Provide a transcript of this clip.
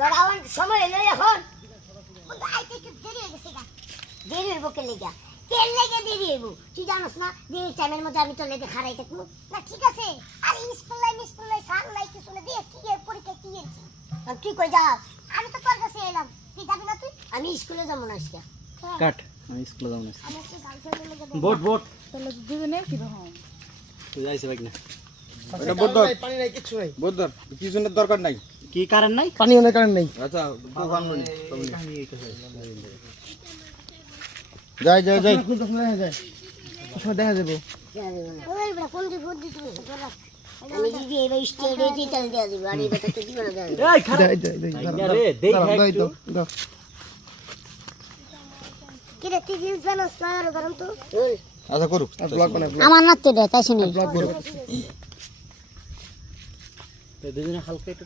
তোর আবার সময় এলো এখন আইতে একটু দেরি হয়ে গেছে দেরি হইব কে লেগা দেরি হইব তুই জানোস না যে এই টাইমের মধ্যে আমি তোর লেগে খাড়াই থাকবো না ঠিক আছে আর স্কুল লাই সাল লাই কিছু না দিয়ে কি এর পরীক্ষা কি হয়েছে তুই কই যা আমি তো তোর কাছে এলাম তুই যাবি না তুই আমি স্কুলে যাবো না আজকে কাট আমি স্কুলে যাব না আমি একটু গার্লফ্রেন্ডের লেগে বোট তাহলে দুজনে কি রকম তুই যাইছে ভাই না এটা বদর পানি নাই কিছু নাই বদর কিছুনের দরকার নাই কি কারণ নাই পানি অনেক কারণ নাই আচ্ছা দোকান বলি যাই যাই যাই কোন সময় দেখা যায় সময় দেখা যাবে ওই বড় কোন দিকে বুদ্ধি তুমি আমি যদি এই স্টেডে দিতে দেয়া দিব আর এই কথা তো দিব না দেয়া এই খারাপ রে দেখ একটু কি রে তুই জিন্স বানাস না আর গরম তো আচ্ছা করু ব্লগ বানাই আমার নাতে দে তাই শুনি ব্লগ করু দুজনে হালকা একটু